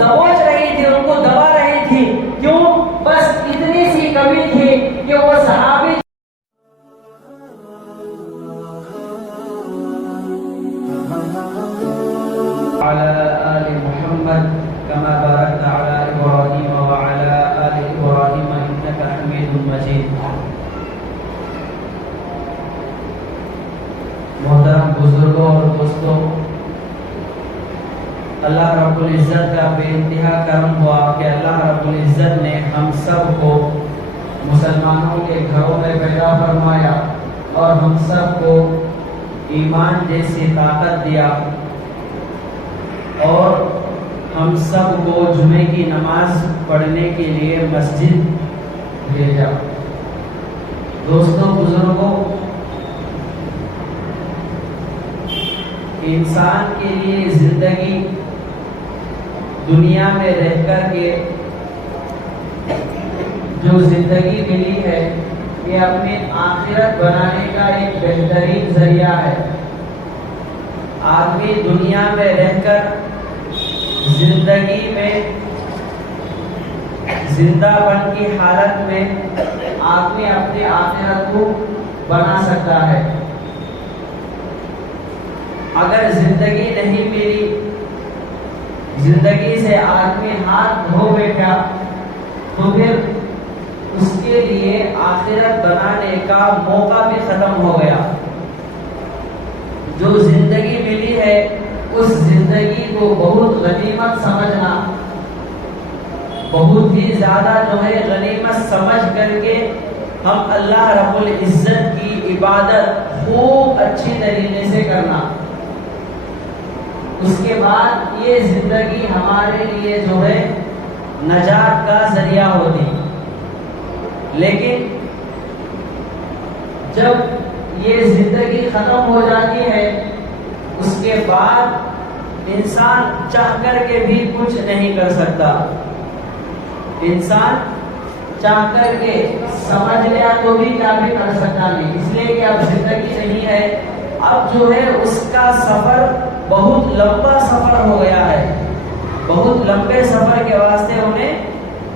دبوچ رہی تھی، ان کو دبا رہی تھی. کیوں؟ بس اتنی سی کمی تھی کہ وہ صحابی على آل محمد كما باركت على إبراهيم وعلى آل إبراهيم إنك حميد مجيد. محترم بزرگوں اور دوستوں، اللہ رب العزت کا بے انتہا کرم ہوا کہ اللہ رب العزت نے ہم سب کو مسلمانوں کے گھروں میں پیدا فرمایا اور ہم سب کو ایمان جیسی طاقت دیا اور ہم سب کو جمعے کی نماز پڑھنے کے لیے مسجد بھیجا. دوستوں، بزرگوں، انسان کے لیے زندگی دنیا میں رہ کر کے جو زندگی ملی ہے یہ اپنی آخرت بنانے کا ایک بہترین ذریعہ ہے. آدمی دنیا میں رہ کر زندگی میں زندہ پن کی حالت میں آدمی اپنی آخرت کو بنا سکتا ہے. اگر زندگی نہیں ملی، زندگی سے آدمی ہاتھ دھو بیٹھا تو پھر اس کے لیے آخرت بنانے کا موقع بھی ختم ہو گیا. جو زندگی ملی ہے اس زندگی کو بہت غنیمت سمجھنا، بہت ہی زیادہ جو ہے غنیمت سمجھ کر کے ہم اللہ رب العزت کی عبادت خوب اچھی طریقے سے کرنا. اس کے بعد یہ زندگی ہمارے لیے جو ہے نجات کا ذریعہ ہوتی. لیکن جب یہ زندگی ختم ہو جاتی ہے اس کے بعد انسان چاہ کر کے بھی کچھ نہیں کر سکتا. انسان چاہ کر کے سمجھ لیا تو بھی کیا بھی کر سکتا نہیں، اس لیے کہ اب زندگی نہیں ہے. اب جو ہے اس کا سفر بہت لمبا سفر ہو گیا ہے، بہت لمبے سفر کے واسطے انہیں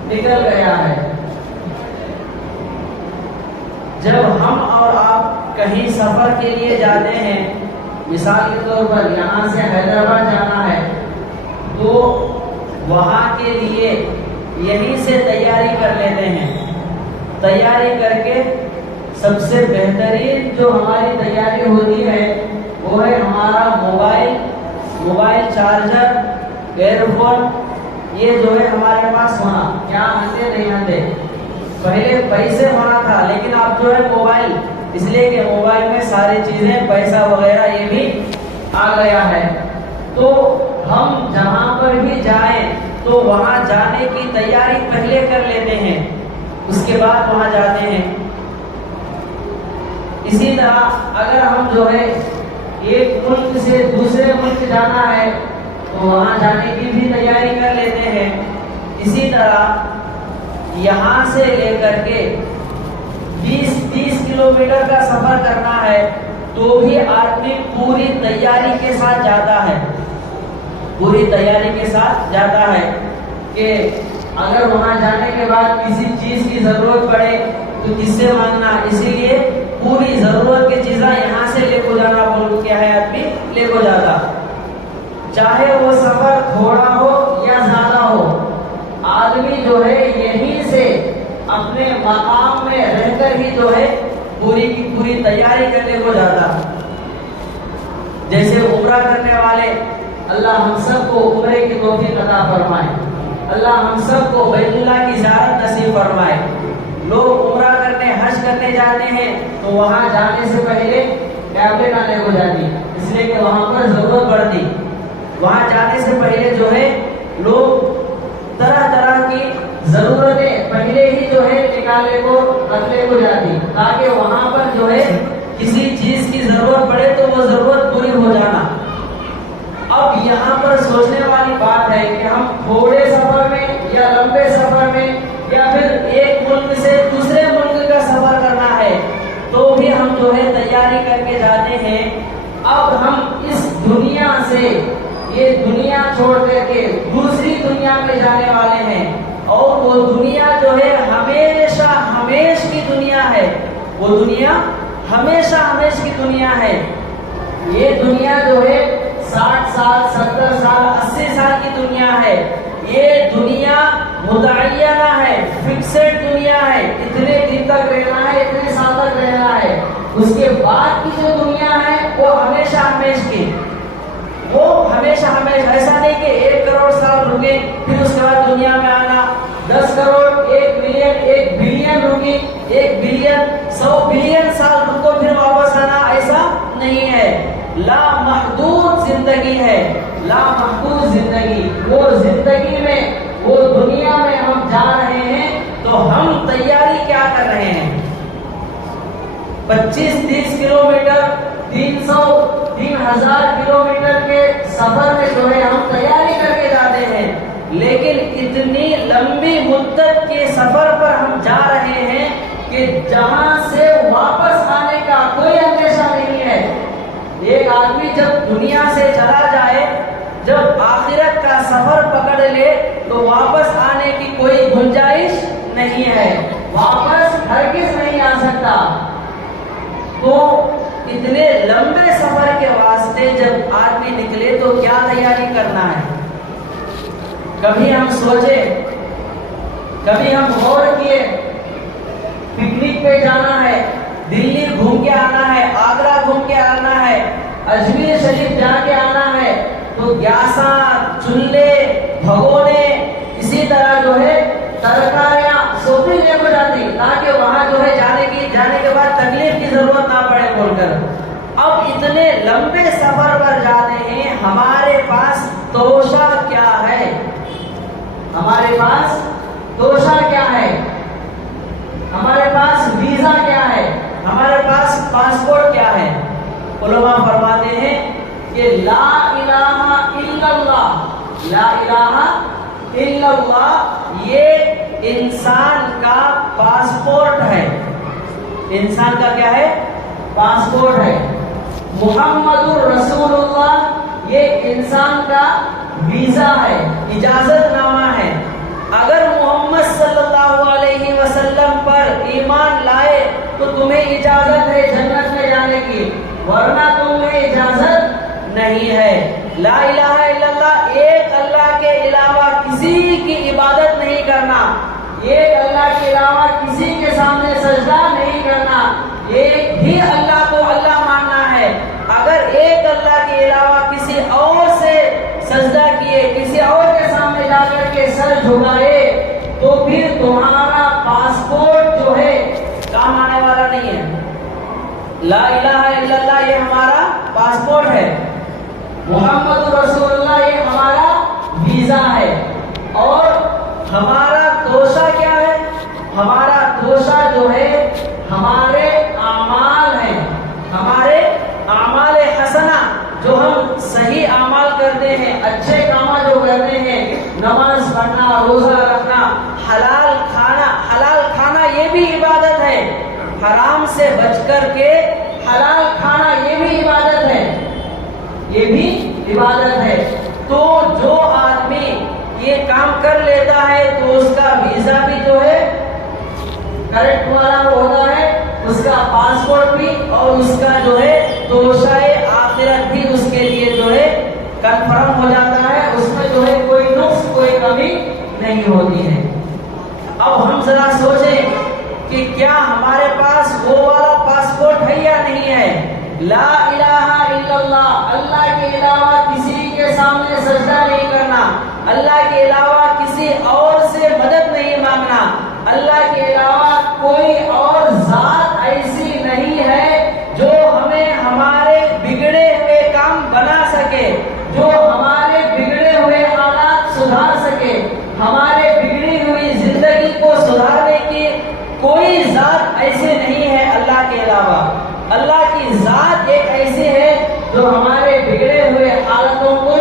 نکل گیا ہے. جب ہم اور آپ کہیں سفر کے لیے جاتے ہیں، مثال کے طور پر یہاں سے حیدرآباد جانا ہے تو وہاں کے لیے یہیں سے تیاری کر لیتے ہیں. تیاری کر کے سب سے بہترین جو ہماری تیاری ہوتی ہے وہ ہے ہمارا موبائل چارجر، ایئر فون. یہ جو ہے ہمارے پاس ہونا، کیا آتے نہیں آتے. پہلے پیسے ہونا تھا لیکن اب جو ہے موبائل، اس لیے کہ موبائل میں ساری چیزیں پیسہ وغیرہ یہ بھی آ گیا ہے. تو ہم جہاں پر بھی جائیں تو وہاں جانے کی تیاری پہلے کر لیتے ہیں، اس کے بعد وہاں جاتے ہیں. اسی طرح اگر ہم جو ہے ایک ملک سے دوسرے ملک جانا ہے تو وہاں جانے کی بھی تیاری کر لیتے ہیں. اسی طرح یہاں سے لے کر کے 20-30 کلومیٹر کا سفر کرنا ہے تو بھی آدمی پوری تیاری کے ساتھ جاتا ہے، پوری تیاری کے ساتھ جاتا ہے کہ اگر وہاں جانے کے بعد کسی چیز کی ضرورت پڑے تو کس سے مانگنا. اسی لیے پوری ضرورت کی چیزیں یہاں سے لے کو جانا بول کے ہے آدمی لے کو جاتا. چاہے وہ سفر تھوڑا ہو یا زیادہ ہو، آدمی جو ہے یہیں سے اپنے مقام میں رہ کر ہی جو ہے پوری کی پوری تیاری کرنے کو جاتا. جیسے عمرہ کرنے والے، اللہ ہم سب کو عمرے کی توفیق عطا فرمائے، اللہ ہم سب کو بیت اللہ کی زیارت نصیب فرمائے. لوگ عمرہ کرنے، حج کرنے جاتے ہیں تو وہاں جانے سے پہلے ٹیبلٹ آنے کو جاتی، اس لیے کہ وہاں پر ضرورت پڑتی. وہاں جانے سے پہلے جو ہے لوگ طرح طرح کی ضرورتیں پہلے ہی جو ہے نکالنے کو رکھنے کو جاتی تاکہ وہاں پر جو ہے کسی چیز کی ضرورت پڑے تو وہ ضرورت پوری ہو جانا. اب یہاں پر سوچنے والی بات ہے کہ ہم تھوڑے سفر میں یا لمبے سفر میں یا پھر ایک ملک سے دوسرے ملک کا سفر کرنا ہے تو بھی ہم جو ہے تیاری کر کے جاتے ہیں. اب ہم اس دنیا سے یہ دنیا چھوڑ کر کے دوسری دنیا میں جانے والے ہیں، اور وہ دنیا جو ہے ہمیشہ ہمیش کی دنیا ہے، وہ دنیا ہمیشہ ہمیش کی دنیا ہے۔ یہ دنیا جو ہے 60 سال 70 سال 80 سال کی دنیا ہے، یہ دنیا متعینہ ہے، فکسڈ دنیا ہے، اتنے دن تک رہنا ہے، اتنے سال تک رہنا ہے۔ اس کے بعد کی جو دنیا ہے وہ ہمیشہ ہمیش کی، وہ ہمیشہ ہمیش، ایسا نہیں کہ 1 کروڑ سال رکے پھر اس کے بعد دنیا میں آنا، 10 کروڑ 1 ملین 1 بلین رکی، 1 بلین 100 بلین سال رکو پھر واپس آنا، ایسا نہیں ہے۔ لا محدود زندگی ہے، لا محدود زندگی۔ وہ زندگی میں، وہ دنیا میں ہم جا رہے ہیں تو ہم تیاری کیا کر رہے ہیں؟ 25-30 کلومیٹر 300-3000 کلومیٹر کے سفر میں جو ہے ہم تیاری کر کے جاتے ہیں، لیکن اتنی لمبی مدت کے سفر پر ہم جا رہے ہیں کہ جہاں سے واپس آنے کا کوئی اندیشہ نہیں ہے۔ ایک آدمی جب دنیا سے چلا جائے، جب آخرت کا سفر پکڑ لے تو واپس آنے کی کوئی گنجائش نہیں ہے، واپس ہرگز نہیں آ سکتا۔ تو اتنے لمبے سفر کے واسطے جب آدمی نکلے تو کیا تیاری کرنا ہے؟ کبھی ہم سوچے، کبھی ہم غور کیے، پکنک پہ جانا ہے، دلی گھوم کے آنا ہے، آگرہ گھوم کے آنا ہے، اجمیر شریف جا کے آنا ہے، تو گیاساں، چولہے، بھگونے، اسی طرح جو ہے ترکاریاں سوپی لے کو جاتی تاکہ وہاں جو ہے جانے کے بعد تکلیف کی ضرورت نہ پڑے بول کر۔ اب اتنے لمبے سفر پر جاتے ہیں، ہمارے پاس توشہ کیا ہے؟ ہمارے پاس توشہ کیا ہے؟ ہمارے پاس ویزا کیا ہے؟ ہمارے پاس پاسپورٹ کیا ہے؟ علماء فرماتے ہیں کہ لا الہ الا اللہ، لا الہ الا اللہ یہ انسان کا پاسپورٹ ہے۔ انسان کا کیا ہے؟ پاسپورٹ ہے۔ محمد الرسول اللہ یہ انسان کا ویزا ہے، اجازت نامہ ہے۔ اگر محمد صلی اللہ علیہ وسلم پر ایمان لائے تو تمہیں اجازت ہے جنت میں جانے کی، ورنہ تمہیں اجازت نہیں ہے۔ لا الہ الا اللہ، ایک اللہ کے علاوہ کسی کی عبادت نہیں کرنا، ایک اللہ کے علاوہ کسی کے سامنے سجدہ نہیں کرنا، ایک ہی اللہ کو اللہ ماننا ہے۔ اگر ایک اللہ کے علاوہ کسی اور سے سجدہ کیے، کسی اور کے سامنے جا کر کے سر جھکائے تو پھر تمہارا پاسپورٹ جو ہے کام آنے والا نہیں ہے۔ لا الہ الا اللہ یہ ہمارا پاسپورٹ ہے، محمد رسول اللہ یہ ہمارا ویزا ہے۔ اور ہمارا توشہ کیا ہے؟ ہمارا توشہ جو ہے ہمارے اعمال ہیں، ہمارے اعمال حسنہ، جو ہم صحیح اعمال کرتے ہیں، اچھے کام جو کرتے ہیں، نماز پڑھنا، روزہ رکھنا، حلال کھانا یہ بھی عبادت ہے، حرام سے بچ کر کے حلال کھانا یہ بھی عبادت ہے، یہ بھی عبادت ہے۔ تو جو آدمی یہ کام کر لیتا ہے تو اس کا ویزا بھی جو ہے کریکٹ والا ہوتا ہے، اس کا پاسپورٹ بھی، اور اس کا جو ہے توشہ آخرت بھی اس کے لیے جو ہے کنفرم ہو جاتا ہے، اس میں جو ہے کوئی نقص کوئی کمی نہیں ہوتی ہے۔ اب ہم ذرا سوچیں کہ کیا ہمارے پاس وہ والا پاسپورٹ ہے یا نہیں ہے؟ لا الہ الا اللہ، اللہ کے علاوہ کسی کے سامنے سجدہ نہیں کرنا، اللہ کے علاوہ کسی اور سے مدد نہیں مانگنا، اللہ کے علاوہ کوئی اور ذات ایسی نہیں ہے جو ہمیں ہمارے بگڑے ہوئے کام بنا سکے، جو ہمارے بگڑے ہوئے حالات سدھار سکے، ہمارے بگڑی ہوئی زندگی کو سدھارنے کی کوئی ذات ایسے نہیں ہے اللہ کے علاوہ۔ اللہ کی ذات ایک ایسی ہے جو ہمارے بگڑے ہوئے حالتوں کو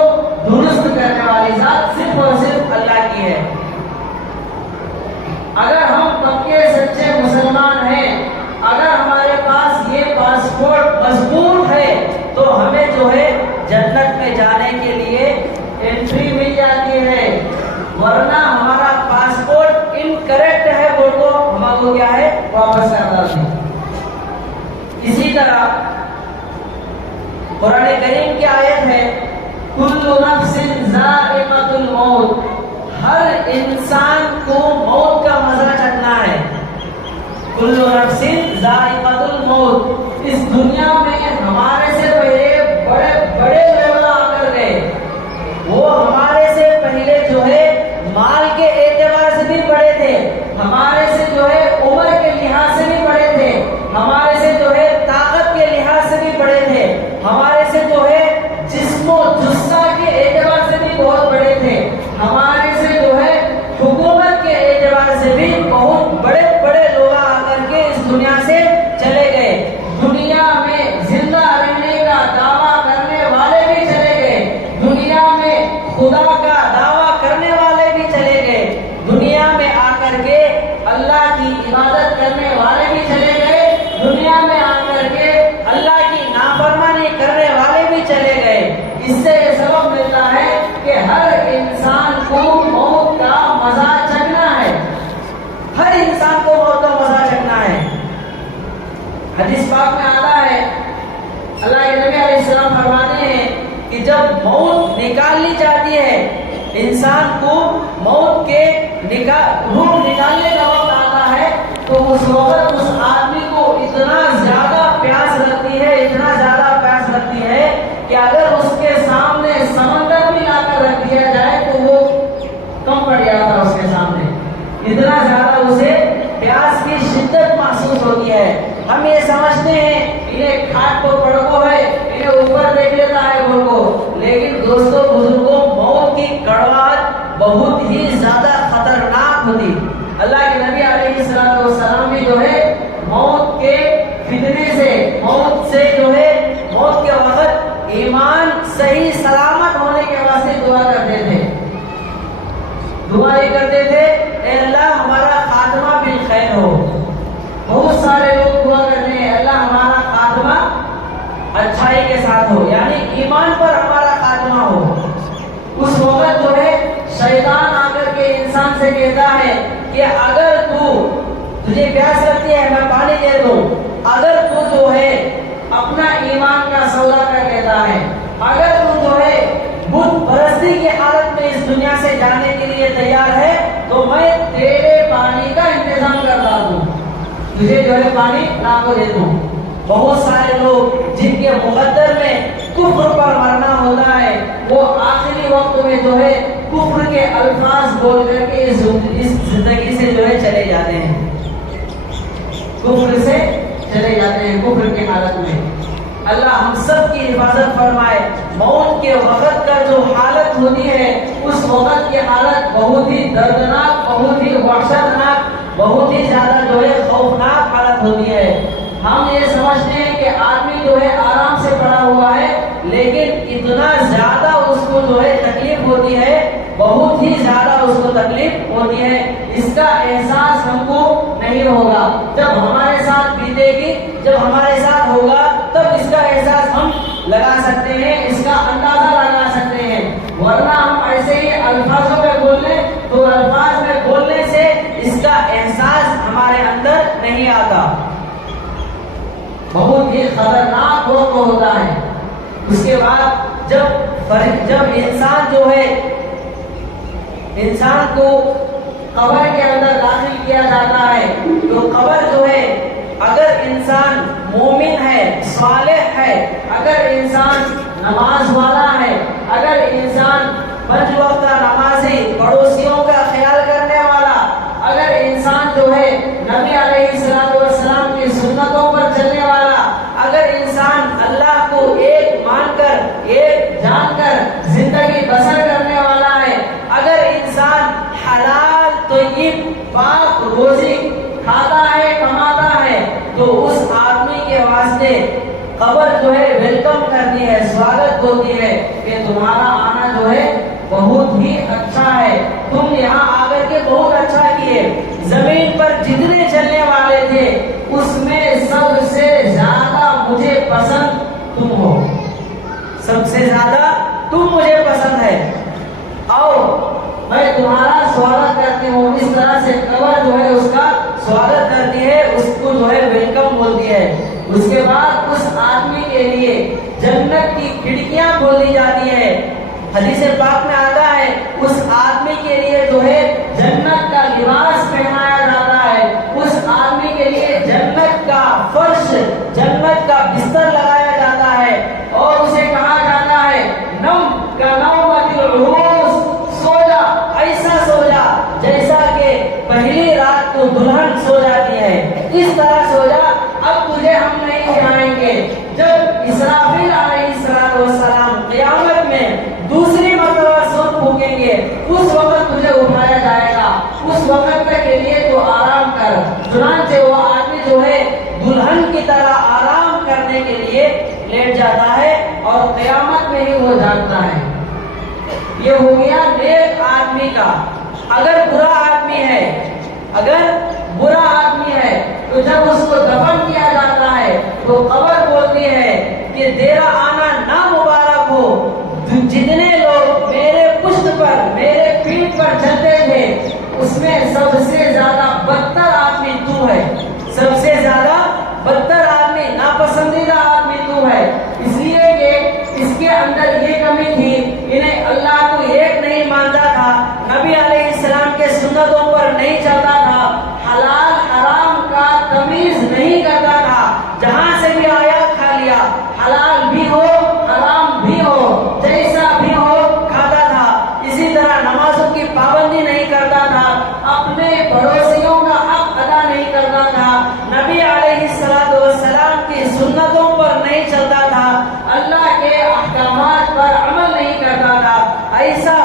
درست کرنے والی ذات صرف اور صرف اللہ کی ہے۔ اگر ہم پکے سے جانے کے لیے انٹری مل جاتی ہے، ورنہ ہمارا پاسپورٹ انکریکٹ ہے بول تو ہمارا کو کیا ہے واپس کرنا ہے۔ اسی طرح قرآن کریم کی آیت ہے کل نفس ذائقۃ الموت، ہر انسان کو موت کا مزہ چکھنا ہے۔ کل نفس ذائقۃ الموت، اس دنیا میں ہمارے سے پہلے بڑے بڑے لیول آ کر گئے، وہ ہمارے سے پہلے جو ہے مال کے اعتبار سے بھی بڑے تھے، ہمارے سے جو ہے عمر کے لحاظ سے بھی بڑے تھے، ہمارے سے جو ہے طاقت کے لحاظ سے بھی بڑے تھے، ہمارے سے جو ہے جسم و جسہ کے اعتبار سے بھی بہت بڑے تھے، ہمارے سے جو ہے حکومت کے اعتبار سے بھی بہت بڑے بڑے لوگ آ کر کے اس دنیا سے چلے گئے۔ دنیا میں زندہ رہنے کا دعویٰ کرنے والے بھی چلے گئے، دنیا میں خدا کا دعویٰ کرنے والے بھی چلے گئے، دنیا میں آ کر کے اللہ کی عبادت کرنے والے بھی چلے گئے، دنیا میں آ کر کے اللہ کی نافرمانی کرنے والے بھی چلے گئے۔ اس سے یہ سبب ملتا ہے کہ ہر انسان کو موت کا مزہ چکھنا ہے، ہر انسان کو موت کا مزہ چکھنا ہے۔ حدیث پاک میں آتا ہے اللہ کے نبی علیہ السلام فرماتے ہیں کہ جب موت نکال لی جاتی ہے، انسان کو موت کے روح نکالنے کا وقت آتا ہے، تو اس وقت اس آدمی کو اتنا زیادہ پیاس لگتی ہے، اتنا زیادہ پیاس لگتی ہے کہ اگر اس کے سامنے سمندر بھی لا کر رکھ دیا جائے تو وہ کم پڑ جاتا ہے اس کے سامنے، اتنا زیادہ اسے پیاس کی شدت محسوس ہوتی ہے۔ ہم یہ سمجھتے ہیں انہیں کھاٹ کو پڑکو ہے، انہیں اوپر دیکھ لیتا ہے بول کو، لیکن دوستوں بزرگوں موت کی کڑواہٹ بہت ہی زیادہ خطرناک ہوتی۔ اللہ کے نبی علیہ السلام بھی جو ہے موت کے فتنے سے، موت سے جو ہے موت کے وقت ایمان صحیح سلامت ہونے کے واسطے دعا کرتے تھے، دعا یہ کرتے تھے اے اللہ ہمارا خاتمہ بالخیر ہو۔ بہت سارے لوگ دعا کرتے ہیں اللہ ہمارا خاتمہ اچھائی کے ساتھ ہو، یعنی ایمان پر ہمارا خاتمہ ہو۔ اس وقت جو ہے شیطان آ کر کے انسان سے کہتا ہے کہ اگر تجھے پیاس لگتی ہے میں پانی دے دوں، اگر تو جو ہے اپنا ایمان کا سودا کر لیتا ہے، اگر تو جو ہے بت پرستی کی حالت میں اس دنیا سے جانے کے لیے تیار ہے تو میں تیرے پانی کا انتظام کرتا دوں، تجھے جو ہے پانی لا کو دے دوں۔ بہت سارے لوگ جن کے مقدر میں کفر پر مرنا ہوتا ہے، وہ آخری وقت میں جو ہے کفر کے الفاظ بول کر کے اس زندگی سے جو ہے چلے جاتے ہیں، کفر سے چلے جاتے ہیں، کفر کی حالت میں۔ اللہ ہم سب کی حفاظت فرمائے۔ موت کے وقت کا جو حالت ہوتی ہے اس وقت کی حالت بہت ہی دردناک، بہت ہی وحشتناک، بہت ہی زیادہ جو ہے خوفناک حالت ہوتی ہے۔ ہم یہ سمجھتے ہیں کہ آدمی جو ہے آرام سے پڑا ہوا ہے، لیکن اتنا زیادہ اس کو جو ہے تکلیف ہوتی ہے، بہت ہی زیادہ اس کو تکلیف ہوتی ہے۔ اس کا احساس ہم کو نہیں ہوگا، جب ہمارے ساتھ بیتے گی، جب ہمارے ساتھ ہوگا تب اس کا احساس ہم لگا سکتے ہیں، اس کا اندازہ لگا سکتے ہیں، ورنہ ہم ایسے ہی الفاظوں میں بول لیں تو الفاظ میں بولنے سے اس کا احساس ہمارے اندر نہیں آتا۔ بہت ہی خطرناک وقت ہوتا ہے۔ اس کے بعد جب انسان جو ہے انسان کو قبر کے اندر داخل کیا جاتا ہے، تو قبر جو ہے اگر انسان مومن ہے، صالح ہے، اگر انسان نماز والا ہے، اگر انسان 5 وقت نمازی، پڑوسیوں کا خیال کرنے والا، اگر انسان جو ہے نبی علیہ السلام کی سنتوں پر چلنے والا، اگر انسان اللہ کو ایک مان کر، ایک جان کر زندگی بسر کرنے والا ہے، اگر انسان حلال طیب پاک روزی کھاتا ہے، کماتا ہے، تو اس آدمی کے واسطے قبر جو ہے ویلکم کرتی ہے، سواگت ہوتی ہے کہ تمہارا آنا جو ہے بہت ہی اچھا ہے، تم یہاں آ کر کے بہت اچھا کیے، زمین پر جتنے چلنے والے تھے اس میں سب سے زیادہ مجھے پسند تم ہو، سب سے زیادہ تم تم مجھے پسند ہے، آؤ میں تمہارا سواگت کرتی ہوں. اس طرح سے قبر جو ہے اس کا سواگت کرتی ہے، اس کو جو ہے ویلکم بولتی ہے. اس کے بعد اس آدمی کے لیے جنت کی کھڑکیاں کھول دی جاتی ہے. حدیث پاک میں آتا ہے اس آدمی کے لیے جو ہے جنت کا لباس پہنایا جاتا ہے. اس آدمی کے لیے جنت کا فرش، جنت کا بستر لگایا جاتا ہے، اور اسے کہا جاتا ہے نم کا نومت العروس، سو جا، ایسا سو جا جیسا کہ پہلی رات کو دلہن سو جاتی ہے، اس طرح سو جا، اب تجھے ہم نہیں جائیں گے. جب اسرافیل علیہ السلام قیامت میں دوسری مرتبہ سور پھونکیں گے، اس وقت تجھے اٹھایا جائے گا. اس وقت تک کے لیے تو آرام کر. چنانچہ وہ آدمی جو ہے دلہن کی طرح آرام کرنے کے لیے لیٹ جاتا ہے اور قیامت میں ہی وہ جانتا ہے. یہ ہو گیا نیک آدمی کا. اگر برا آدمی ہے، اگر برا آدمی ہے تو جب اس کو دفن کیا جاتا ہے تو قبر بولتی ہے کہ تیرا آنا نامبارک ہو. جتنے لوگ میرے پشت پر، میرے پیٹھ پر چلتے تھے، اس میں سب سے زیادہ بدتر آدمی تو ہے. سب سے زیادہ بدتر آدمی، ناپسندیدہ آدمی تو ہے. اس لیے کہ اس کے اندر یہ کمی تھی، انہیں اللہ کو ایک نہیں مانتا تھا، نبی علیہ السلام کے سنتوں پر نہیں چلتا تھا، حلال حرام کا تمیز نہیں کرتا تھا، جہاں سے بھی آیا کھا لیا، حلال بھی ہو حرام بھی ہو جیسا بھی ہو کھاتا تھا. اسی طرح نمازوں کی پابندی نہیں کرتا تھا، اپنے پڑوسیوں کا حق ادا نہیں کرتا تھا، نبی علیہ السلام کی سنتوں پر نہیں چلتا تھا، اللہ کے احکامات پر عمل نہیں کرتا تھا. ایسا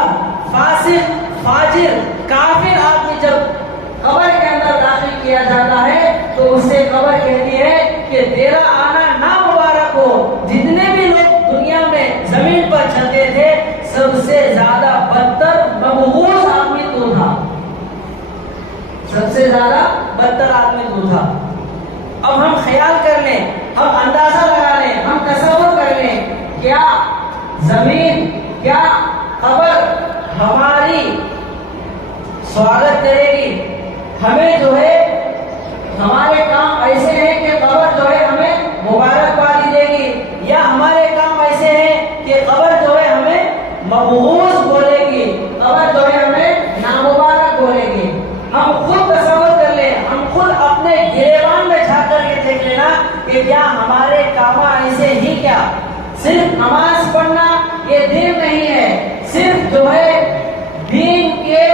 فاسق، فاجر، کافر آدمی جب قبر کے اندر داخل کیا جاتا ہے تو اس سے قبر کہتی ہے کہ تیرا آنا نامبارک ہو. جتنے بھی لوگ دنیا میں زمین پر چلتے تھے، سب سے زیادہ بدتر مبغوض آدمی تو تھا، سب سے زیادہ بدتر آدمی تو تھا. اب ہم خیال کر لیں، ہم اندازہ لگا لیں، ہم تصور کر لیں، کیا زمین، کیا قبر ہماری سواگت کرے گی؟ ہمیں جو ہے ہمارے کام ایسے ہیں کہ قبر جو ہے ہمیں مبارکبادی دے گی، یا ہمارے کام ایسے ہیں کہ قبر جو ہے ہمیں مبغوض بولے گی، قبر جو ہے ہمیں نامبارک بولے گی؟ ہم خود تصور کر لیں، ہم خود اپنے گریبان میں جھانک کر کے دیکھ لینا کہ کیا ہمارے کام ایسے ہی کیا؟ صرف نماز پڑھنا یہ دین نہیں ہے، صرف جو ہے دین کے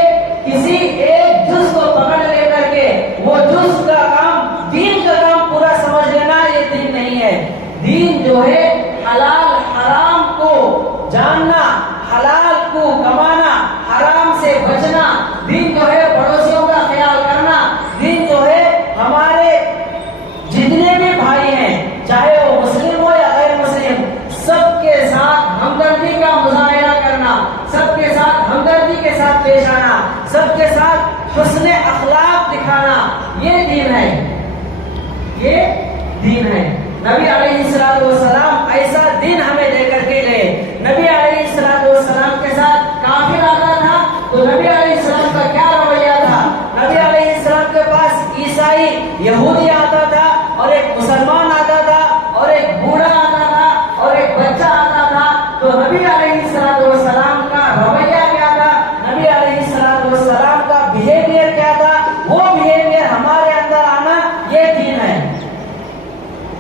کسی ایک جز کو پکڑ لے کر کے وہ جز کا کام، دین کا کام پورا سمجھ لینا یہ دین نہیں ہے. دین جو ہے حلال حرام کو جاننا، حلال کو کمانا، حرام سے بچنا. دین جو ہے پڑوسیوں کا خیال کرنا. دین جو ہے ہمارے جتنے بھی بھائی ہیں، چاہے وہ مسلم ہو یا غیر مسلم، سب کے ساتھ ہمدردی کا مظاہرہ کرنا، سب کے ساتھ ہمدردی کے ساتھ پیش آنا، سب کے ساتھ حسن اخلاق دکھانا، یہ دین ہے، یہ دین ہے. نبی علیہ السلام ایسا دین ہمیں دے کر کے گئے. نبی علیہ السلام کے ساتھ کافر آتا تھا تو نبی علیہ السلام کا کیا رویہ تھا؟ نبی علیہ السلام کے پاس عیسائی، یہودی آتا تھا، اور ایک مسلمان آتا تھا، اور ایک بوڑھا آتا تھا، اور ایک بچہ آتا تھا، تو نبی علیہ السلام کا رویہ کیا تھا؟ نبی علیہ السلام کا بیہیویئر کیا تھا؟ وہ بیہیویئر ہمارے اندر آنا یہ دین ہے.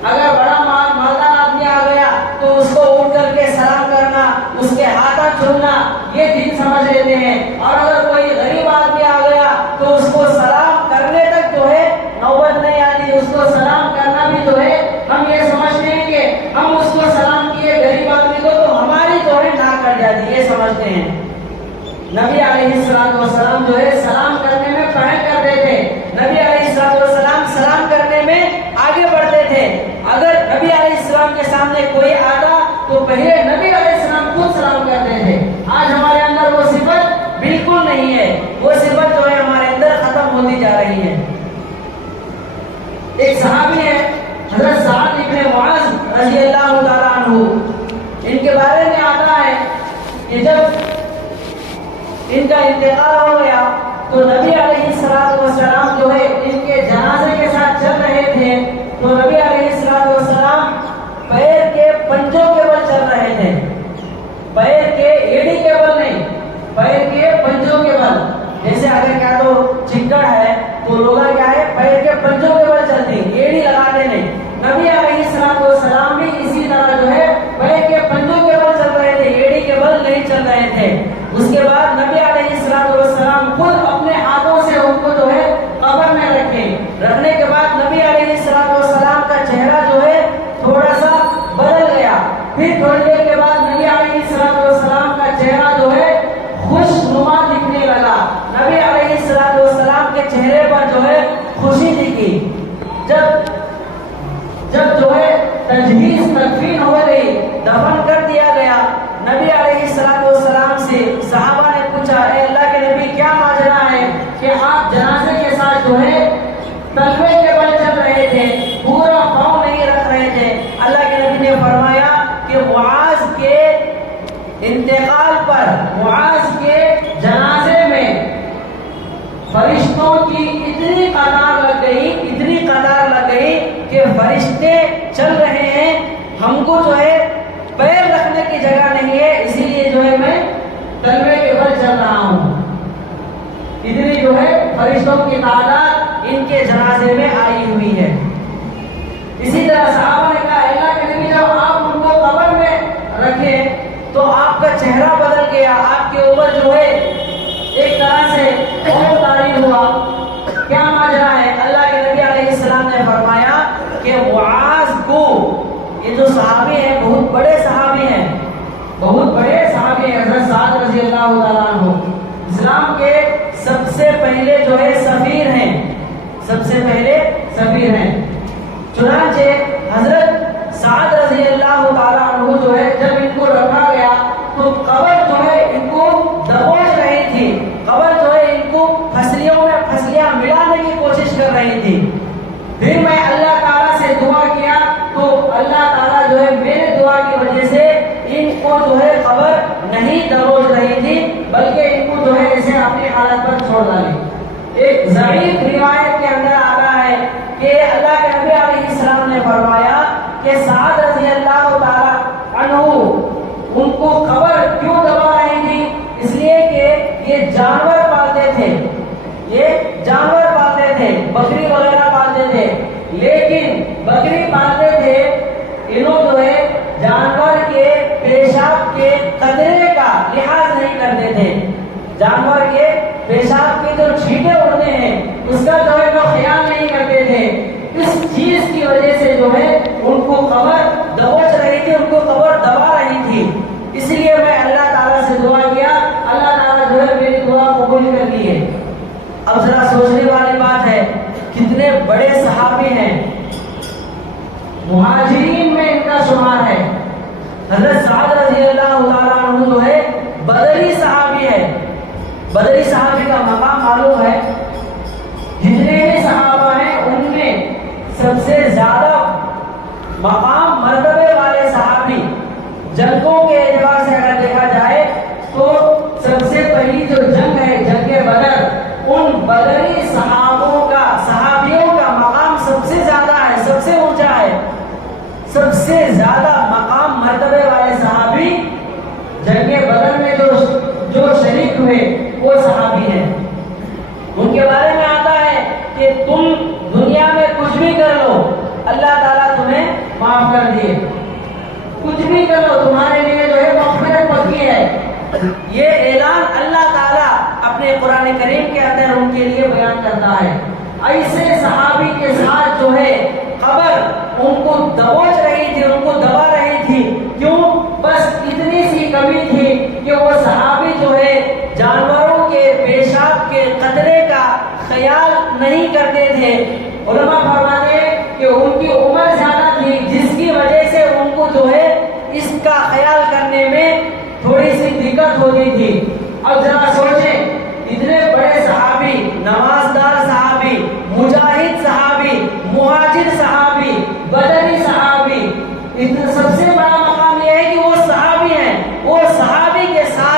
اگر بڑا مالدار آدمی آ گیا تو اس کو اٹھ کر کے سلام کرنا، اس کے ہاتھ چھونا، یہ دین سمجھ لیتے ہیں. اور اگر کوئی غریب آدمی آ گیا تو اس کو سلام کرنے تک جو ہے نوبت نہیں آتی. اس کو سلام کرنا بھی جو ہے ہم یہ سمجھتے ہیں کہ ہم اس کو سلام کیے غریب آدمی کو تو ہماری جو ہے ناک کٹ جاتی، یہ سمجھتے ہیں. نبی علیہ السلام جو ہے سلام کرنے میں پہل کرتے تھے. نبی علیہ السلام سلام کرنے میں آگے بڑھتے تھے. اگر نبی علیہ السلام کے سامنے کوئی آتا تو پہلے نبی علیہ السلام خود سلام کرتے تھے. آج ہمارے اندر وہ صفت بالکل نہیں ہے. وہ صفت جو ہے ہمارے اندر ختم ہوتی جا رہی ہے. ایک صحابی ہے حضرت سعد ابن معاذ رضی اللہ تعالیٰ عنہ، ان کے بارے میں آتا ہے کہ جب ان کا انتقال ہو گیا تو نبی علیہ السلام جو ہے ان کے جنازے کے ساتھ چل رہے تھے، تو نبی علیہ السلام پیر کے پنجوں کے بل چل رہے تھے، پیر کے ایڑی کے بل نہیں، پیر کے پنجوں کے بل. جیسے اگر کیا تو چکڑ ہے تو لوگ کیا ہے پیر کے پنجوں کے بل چلتے، ایڑی لگاتے نہیں. نبی علیہ السلام بھی اسی طرح جو ہے پیر کے پنجوں کے بل چل رہے تھے، ایڑی کے بل نہیں چل رہے تھے. اس کے بعد نبی علیہ السلام خود اپنے ہاتھوں سے ان کو جو ہے قبر میں رکھنے کے بعد نبی علیہ السلام کا چہرہ جو ہے تھوڑا سا بدل گیا. پھر تھوڑی دیر کے بعد نبی علیہ السلام کا چہرہ جو ہے خوش نما دکھنے لگا. نبی علیہ السلام کے چہرے پر جو ہے خوشی دکھی. جب جو ہے تجہیز تدفین ہو گئی، دفن کر دیا گیا، نبی علیہ السلام سے صحابہ نے پوچھا، اے اللہ کے نبی کیا ماجرا ہے کہ آپ جنازے کے ساتھ جو ہے تلوے کے بل چل رہے تھے، پورا پاؤں نہیں رکھ رہے تھے؟ اللہ کے نبی نے فرمایا کہ معاذ کے انتقال پر، معاذ کے جنازے میں فرشتوں کی اتنی قطار لگ گئی کہ فرشتے چل رہے ہیں، ہم کو جو ہے پیر رکھنے کی جگہ نہیں ہے، اسی لیے جو ہے میں تلوے کے بل چل رہا ہوں. اتنی جو ہے فرشتوں کی تعداد ان کے جنازے میں آئی ہوئی ہے. اسی طرح صحابہ نے کہا، اللہ کے نبی جب آپ ان کو قبر میں رکھے تو آپ کا چہرہ بدل گیا، آپ کے اوپر جو ہے ایک طرح سے اور طاری ہوا، کیا ماجرا ہے؟ اللہ کے نبی علیہ السلام نے فرمایا کہ معاذ کو، یہ جو صحابی ہیں بہت بڑے صحابی ہیں، حضرت سعد رضی اللہ تعالیٰ عنہ اسلام کے سب سے پہلے جو ہے سفیر ہیں. چنانچہ حضرت سعد رضی اللہ تعالیٰ عنہ جو ہے جب ان کو رکھا گیا تو قبر جو ہے ان کو دبوچ رہی تھی، قبر جو ہے ان کو پھسلیوں میں پھسلیاں ملانے کی کوشش کر رہی تھی. پھر میں اللہ تعالیٰ سے دعا کیا تو اللہ تعالیٰ جو ہے میرے دعا کی وجہ سے ان کو جو ہے قبر نہیں دبوچ رہی تھی، بلکہ ان کو جو ہے اسے اپنی حالت پر چھوڑ ڈالی. ایک ضعیف روایت کے اندر آتا ہے کہ اللہ کے نبی علیہ السلام نے فرمایا کہ سعد رضی اللہ تعالیٰ عنہ ان کو قبر کیوں دبا رہی تھی؟ اس لیے کہ یہ جانور پالتے تھے، بکری وغیرہ پالتے تھے، لیکن بکری پالتے تھے، انہوں جو ہے جانور کے پیشاب کے قطرے کا لحاظ نہیں کرتے تھے. جانور کے پیشاب کے جو چھینٹے اڑتے ہیں اس کا جو ہے وہ خیال نہیں کرتے تھے. اس چیز کی وجہ سے جو ہے ان کو قبر دبوچ رہی تھی، ان کو قبر دبا رہی تھی. اس لیے میں اللہ تعالیٰ سے دعا کیا، اللہ تعالیٰ جو ہے میری دعا قبول کر لی ہے. اب ذرا سوچنے والی بات ہے، کتنے بڑے صحابی ہیں، مہاجرین میں ان کا شمار ہے. حضرت سعد رضی اللہ تعالیٰ عنہ جو ہے بدری صحابی ہے. بدری صحابی کا مقام معلوم ہے، جتنے بھی صحابہ ہیں ان میں سب سے زیادہ مقام مرتبے والے صحابی، جنگوں کے اعتبار سے اگر دیکھا جائے تو سب سے پہلی جو جنگ ہے جنگ بدر، ان بدری صحابیوں کا مقام سب سے زیادہ ہے، سب سے اونچا ہے. سب سے زیادہ مقام مرتبے والے صحابی جنگ بدر میں جو شریک ہوئے وہ صحابی ہیں. ان کے بارے میں آتا ہے کہ تم دنیا میں کچھ بھی کر لو اللہ تعالیٰ تمہیں معاف کر دیے، کچھ بھی کر لو تمہارے لیے جو ہے مغفرت پکی ہے. یہ اعلان اللہ تعالیٰ اپنے قرآن کریم کے اندر ان کے لیے بیان کرتا ہے. ایسے صحابی کے ساتھ جو ہے قبر ان کو دبوچ رہی تھی، ان کو دبا رہی تھی. کیوں؟ بس اتنی سی کمی تھی کہ وہ صحابی جو ہے جانوروں کے پیشاب کے قطرے کا خیال نہیں کرتے تھے. علماء فرماتے ہیں کہ ان کی عمر زیادہ تھی، جس کی وجہ سے ان کو جو ہے اس کا خیال کرنے میں تھوڑی سی دقت ہوتی تھی. اب ذرا سوچیں، اتنے بڑے صحابی، نمازدار صحابی، مجاہد صحابی، مہاجر صحابی، بدری صحابی، سب سے بڑا مقام یہ ہے کہ وہ صحابی ہیں. وہ صحابی کے ساتھ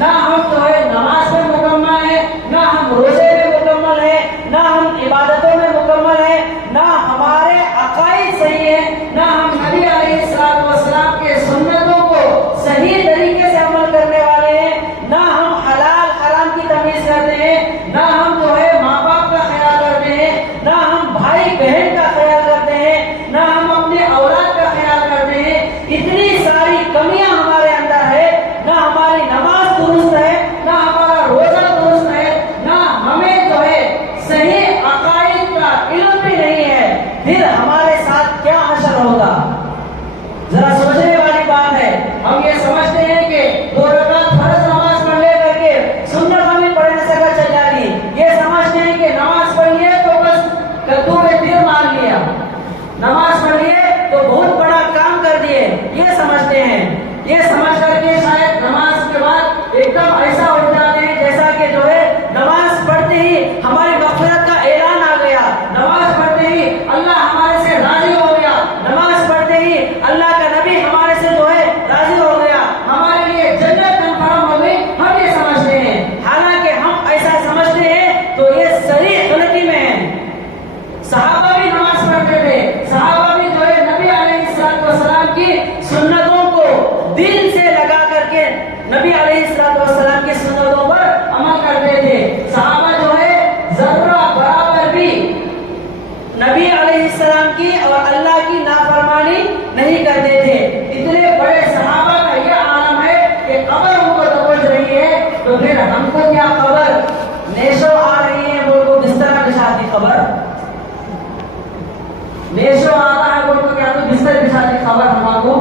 نہ ہم جو ہے نماز میں مکمل ہیں، نہ ہم روزے میں مکمل ہیں، نہ ہم عبادتوں میں مکمل ہیں، نہ ہمارے عقائد صحیح ہیں، نہ ہم نبی علیہ السلام کے سنتوں کو صحیح طریقے سے عمل کرنے والے ہیں، نہ ہم حلال حرام کی تمیز کرتے ہیں، نہ ہم جو ہے ماں باپ کا خیال کرتے ہیں، نہ ہم بھائی بہن کا خیال کرتے ہیں، نہ ہم اپنے اولاد کا خیال کرتے ہیں۔ اتنی ساری کمیاں ہمارے اندر ہے، نہ ہماری نماز درست ہے، نہ ہمارا روزہ درست ہے، نہ ہمیں جو ہے صحیح عقائد کا علم بھی نہیں ہے، پھر ہمارے ساتھ کیا حشر ہوگا؟ ذرا سمجھنے والی بات ہے۔ ہم یہ سمجھتے ہیں کہ 2 رکعت فرض نماز پڑھ لے کر کے سنت ہمیں پڑھنے سے اگر چل جاتی، یہ سمجھتے ہیں کہ نماز پڑھ لیے تو بس کدو میں تیر مار لیا، نماز پڑھ لیے تو بہت بڑا کام کر دیے، یہ سمجھتے ہیں۔ یہ سمجھ کر کے شاید نماز کے بعد ایک دم ایسا اٹھ جاتے ہیں جیسا کہ جو ہے نماز پڑھتے ہی ہماری مغفرت کا اعلان آ گیا، نماز پڑھتے ہی اللہ ہمارے سے راضی ہو گیا، نماز پڑھتے ہی اللہ کا نبی ہمارے سے جو ہے راضی ہو گیا، ہمارے لیے جنت کنفرم ہو گئی، ہم یہ سمجھتے ہیں۔ حالانکہ ہم ایسا سمجھتے ہیں تو یہ صریح غلطی میں ہے۔ صحابہ بھی نماز پڑھتے تھے، صحابہ بھی جو ہے نبی علیہ السلام کی سنتوں کو دل سے لگا کر کے نبی علیہ السلام کی سنتوں پر عمل کرتے تھے۔ صحابہ جو ہے ذرہ برابر بھی نبی علیہ السلام کی اور اللہ کی نافرمانی نہیں کرتے تھے۔ اتنے بڑے صحابہ کا یہ عالم ہے کہ قبر ان کو دبوچ رہی ہے، تو پھر ہم کو کیا خبر؟ نیشو آ رہی ہے وہ کو بستر بچھاتی خبر، نیشو آ رہا ہے وہ کو کیا تو بستر بچھاتی خبر ہمارے کو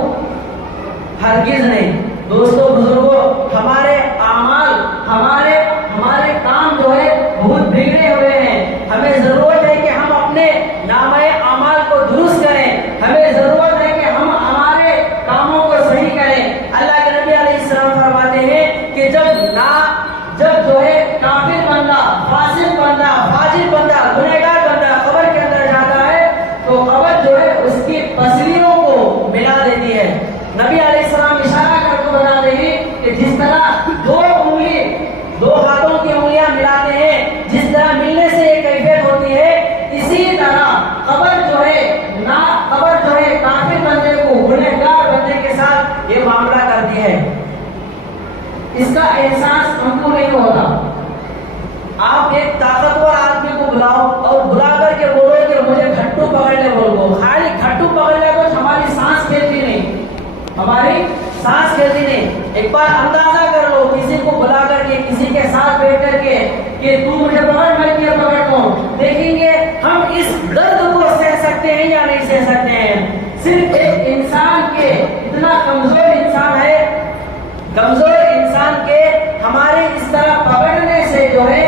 ہرگز نہیں۔ دوستو بزرگوں، ہمارے اعمال ہمارے کام جو ہے بہت بگڑے ہوئے ہیں۔ ہمیں ضرورت ہے کہ ہم اپنے نامہ اعمال کو درست کریں، ہمیں ضرورت ہے کہ ہم ہمارے کاموں کو صحیح کریں۔ اللہ کے نبی علیہ السلام فرماتے ہیں کہ جب جو ہے کافر بندہ، فاسق بندہ، فاجر بندہ، گنہگار بندہ قبر کے اندر جاتا ہے تو قبر جو ہے اس کی پسلیوں کو ملا دیتی ہے۔ نبی علیہ السلام اشارہ کر کے بتا رہے ہیں کہ جس طرح دو ہاتھوں کی انگلیاں ملاتے ہیں، جس طرح ملنے سے ایک کیفیت ہوتی ہے، اسی طرح قبر جو ہے کافر بندے کو گنہگار بندے کے ساتھ یہ معاملہ کرتی ہے۔ اس کا احساس ہم کو نہیں ہوتا۔ آپ ایک طاقتور آدمی کو بلاؤ اور بلا کر کے بولو کہ مجھے گھٹو پکڑنے بولو، خالی گھٹو پکڑنے کو ہماری سانس کھلتی نہیں، ہماری سانس کھلتی نہیں۔ ایک بار اندازہ کر لو کسی کو بلا کر کے، کسی کے ساتھ بیٹھ کر کے کہ تو مجھے پکڑ، میں تجھے پکڑتا ہوں، دیکھیں گے ہم اس درد کو سہ سکتے ہیں یا نہیں سہ سکتے ہیں۔ صرف ایک انسان کے اتنا کمزور انسان کے ہمارے اس طرح پکڑنے سے جو ہے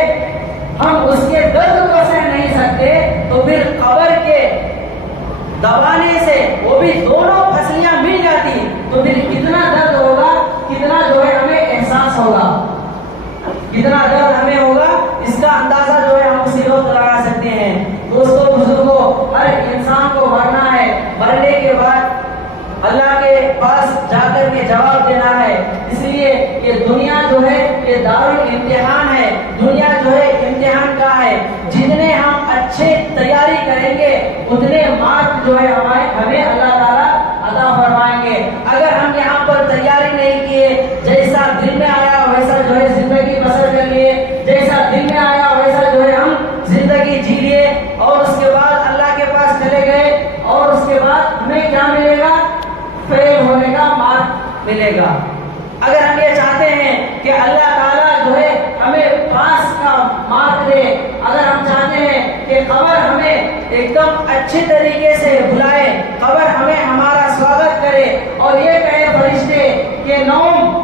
ہم اس کے درد کو سہ نہیں سکتے، تو پھر قبر کے دبانے سے وہ بھی دونوں پھسلیاں مل جاتی تو پھر کتنا درد ہوگا، کتنا جو ہے ہمیں احساس ہوگا، کتنا درد ہمیں ہوگا، اس کا اندازہ جو ہے ہم اسی وقت لگا سکتے ہیں۔ دوستو بزرگوں، ہر انسان کو مرنا ہے، مرنے کے بعد اللہ کے پاس جا کر کے جواب دینا ہے۔ اس لیے یہ دنیا جو ہے یہ دارالامتحان ہے، دنیا جو ہے امتحان کا ہے۔ جتنے ہم اچھے تیاری کریں گے اتنے مارک جو ہے ہمیں اللہ تعالیٰ عطا فرمائیں گے۔ اگر ہم یہاں پر تیاری نہیں کیے، جیسا دل میں آیا ویسا جو ہے زندگی بسر کر لیے، جیسا دل میں آیا ویسا جو ہے ہم زندگی جی لیے، اور اس کے بعد اللہ کے پاس چلے گئے، اور اس کے بعد ہمیں کیا ملے گا؟ فیل ہونے کا مارک ملے گا۔ اگر ہم یہ چاہتے ہیں کہ اللہ تعالیٰ جو ہے ہمیں پاس کا مارک دے، اگر ہم چاہتے ہیں کہ قبر ہمیں ایک دم اچھی طریقے سے بلائے، قبر ہمیں ہمارا سواگت کرے اور یہ کہے فرشتے کہ نوم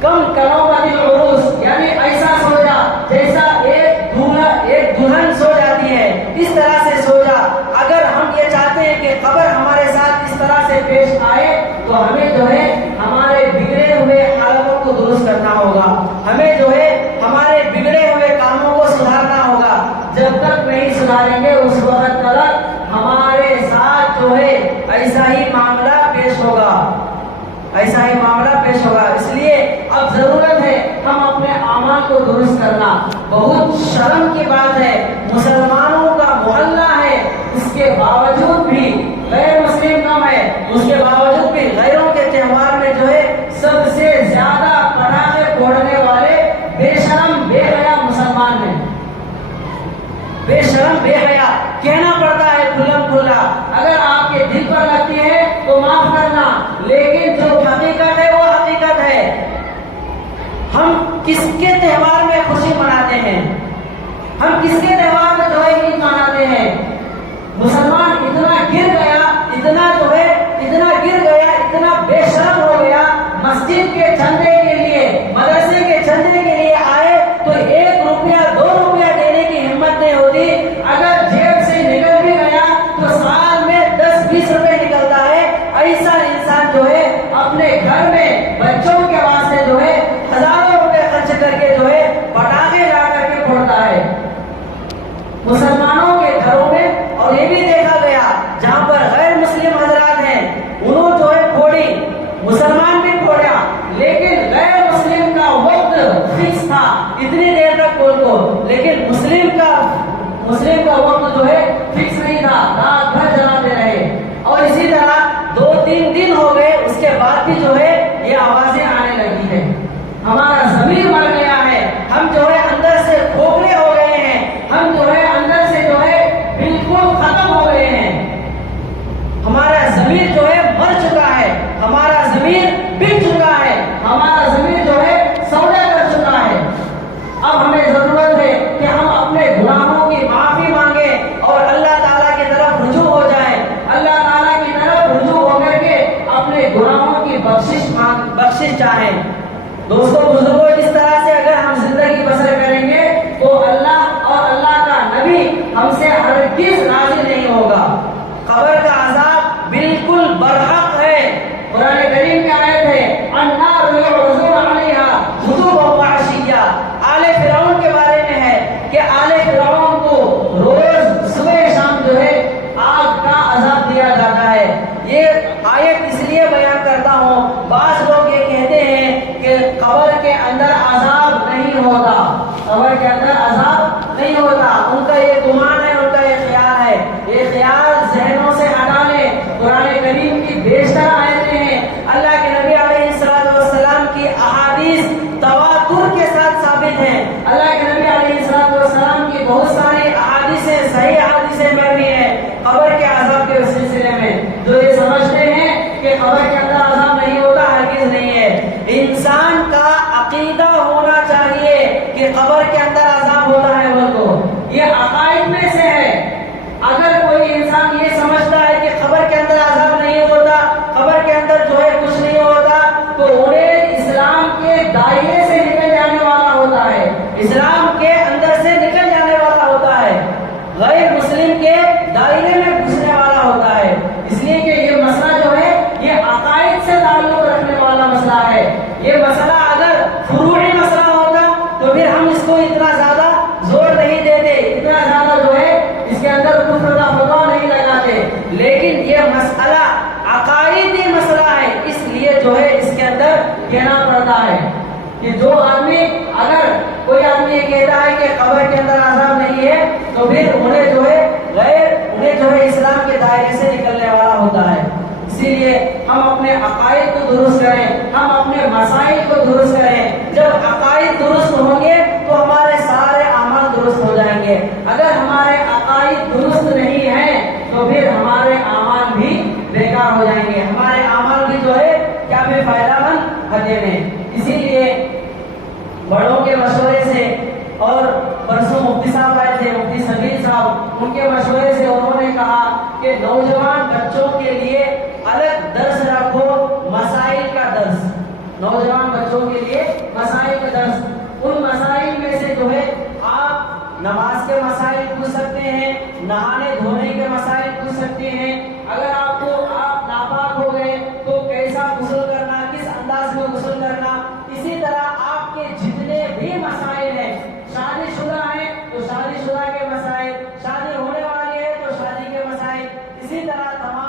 کم کنومت العروس، یعنی ایسا سو جا جیسا ایک دلہن سو جاتی ہے، اس طرح سے سو جا۔ اگر ہم یہ چاہتے ہیں کہ قبر ہمارے ساتھ اس طرح سے پیش آئے تو ہمیں جو ہے ہمارے بگڑے ہوئے حالتوں کو درست کرنا ہوگا، ہمیں جو ہے ہمارے بگڑے ہوئے کاموں کو سدھارنا ہوگا۔ جب تک نہیں سدھاریں گے اس کو درست کرنا بہت شرم کی بات ہے. مسلمانوں کا محلہ ہے، اس کے باوجود بھی غیر مسلم کم ہے، اس کے باوجود بھی غیروں کے تہوار میں جو ہے سب سے زیادہ پٹاخے پھوڑنے والے بے شرم بے حیا مسلمان ہیں. بے شرم بے حیا کہنا پڑتا ہے کھلم کھلا. اگر آپ کے دل پر لگتی ہے تو معاف کرنا، لیکن جو حقیقت ہے وہ حقیقت ہے. ہم کس کے تہوار میں خوشی مناتے ہیں؟ ہم کس کے تہوار میں جو ہے عید مناتے ہیں؟ مسلمان اتنا گر گیا، اتنا جو ہے اتنا گر گیا، اتنا بے شرم ہو گیا. مسجد کے چندے کے لیے، مدرسے کے چندے کے لیے آئے تو 1 روپیہ 2 روپیہ دینے کی ہمت نہیں ہوتی. اگر جیب سے نکل بھی گیا تو سال میں 10-20 روپے نکلتا ہے. ایسا انسان جو ہے اپنے گھر میں بچوں کے واسطے جو ہے ہزاروں روپے خرچ کر کے جو ہے پٹاخے لا کر کے پھوڑتا ہے. مسلمانوں کے گھروں میں، اور یہ بھی دیکھا گیا جہاں پر غیر مسلم حضرات ہیں انہوں جو ہے پھوڑی، مسلمان بھی پھوڑا، لیکن غیر مسلم کا وقت فکس تھا اتنی دیر تک کھول کو، لیکن مسلم کا وقت جو ہے فکس نہیں تھا، رات بھر جلاتے رہے. اور اسی طرح 2-3 دن ہو گئے، اس کے بعد بھی جو ہے یہ آوازیں آنے لگی ہے. ہمارا ضمیر مر گیا ہے، ہم جو ہے اندر سے کھوکھلے ہو گئے ہیں، ہم جو ہے اندر سے جو ہے بالکل ختم ہو گئے ہیں. ہمارا ضمیر جو ہے مر چکا ہے، ہمارا ضمیر بک چکا ہے، ہمارا ضمیر جو ہے سودا کر چکا ہے. اب ہمیں ضرورت ہے کہ ہم اپنے گناہوں کی معافی مانگیں اور اللہ تعالیٰ کی طرف رجوع ہو جائیں. اللہ تعالیٰ کی طرف رجوع ہو کر کے اپنے گناہوں کی بخشش چاہیں. دوستوں بزرگوں، اس طرح سے اگر ہم زندگی بسر کریں گے تو اللہ اور اللہ کا نبی ہم سے ہرگز راضی نہیں ہوگا. قبر کا عذاب بالکل برحق ہے. قرآن کریم کی آیت ہے النار یعرضون علیہا غدوا وعشیا. آل فرعون کے بارے میں ہے کہ آل فرعون کو روز صبح شام جو ہے آگ کا عذاب دیا جاتا ہے. یہ آیت اس لیے بیان کرتا ہوں، بعض لوگ یہ کہتے ہیں کہ قبر کے اندر عذاب نہیں ہوتا، قبر کے اندر عذاب نہیں ہوتا. ان کا یہ گمان ہے، ان کا یہ خیال ہے. یہ خیال ذہنوں سے ہٹا لیں. قرآن کریم کی بیشتر آیتیں ہیں، اللہ کے نبی علیہ السلام کی احادیث تواتر کے ساتھ ثابت ہیں. اللہ کے نبی علیہ السلام کی بہت ساری احادیثیں، صحیح احادیثیں مروی ہیں قبر کے عذاب کے سلسلے میں. جو یہ سمجھتے ہیں کہ قبر کے اندر عذاب نہیں ہوتا، ہرگز نہیں ہے. انسان کا عقیدہ ہونا چاہیے کہ قبر کے اندر عذاب ہوتا ہے. وہ تو یہ عقائد میں سے ہے. اگر کوئی انسان یہ سمجھتا ہے کہ قبر کے اندر عذاب نہیں ہوتا، قبر کے اندر جو ہے کچھ نہیں ہوتا، تو انہیں اسلام کے دائرے سے نکل جانے والا ہوتا ہے، اسلام کے اندر سے نکل جانے والا ہوتا ہے، غیر مسلم کے دائرے میں گھسنے والا ہوتا ہے. اس لیے کہ یہ مسئلہ جو ہے یہ عقائد سے تعلق رکھنے والا مسئلہ ہے. یہ مسئلہ اگر فروعی مسئلہ ہوتا تو پھر ہم اس کو اتنا زیادہ زور نہیں دیتے، اتنا زیادہ جو ہے اس کے اندر کفر کا فتویٰ نہیں لگاتے. لیکن یہ مسئلہ عقائدی مسئلہ ہے، اس لیے جو ہے اس کے اندر کہنا پڑتا ہے کہ جو آدمی، اگر کوئی آدمی یہ کہتا ہے کہ قبر کے اندر عذاب نہیں ہے تو پھر انہیں جو ہے اسلام کے دائرے سے نکلنے والا ہوتا ہے. اسی لیے ہم اپنے عقائد کو درست کریں، ہم اپنے مسائل کو درست کریں. جب عقائد درست ہوں گے تو ہمارے سارے اعمال درست ہو جائیں گے. اگر ہمارے عقائد درست نہیں ہیں تو پھر ہمارے اعمال بھی بیکار ہو جائیں گے، ہمارے اعمال بھی جو ہے کیا بے فائدہ مند ہوتے ہیں. اسی لیے بڑوں کے مشورے سے، اور پرسوں مفتی صاحب آئے تھے، مفتی سبیر صاحب، ان کے مشورے سے انہوں نے کہا کہ نوجوان بچوں کے لیے الگ درس رکھو، مسائل کا درس. نوجوان بچوں کے لیے مسائل کا درس. ان مسائل میں سے جو ہے آپ نماز کے مسائل پوچھ سکتے ہیں، نہانے دھونے کے مسائل پوچھ سکتے ہیں. اگر آپ ناپاک ہو گئے تو کیسا غسل کرنا، کس انداز میں غسل کرنا. اسی طرح آپ کے جتنے بھی مسائل ہیں، شادی شدہ ہیں تو شادی شدہ کے مسائل، شادی ہونے والی ہے تو شادی کے مسائل، اسی طرح تمام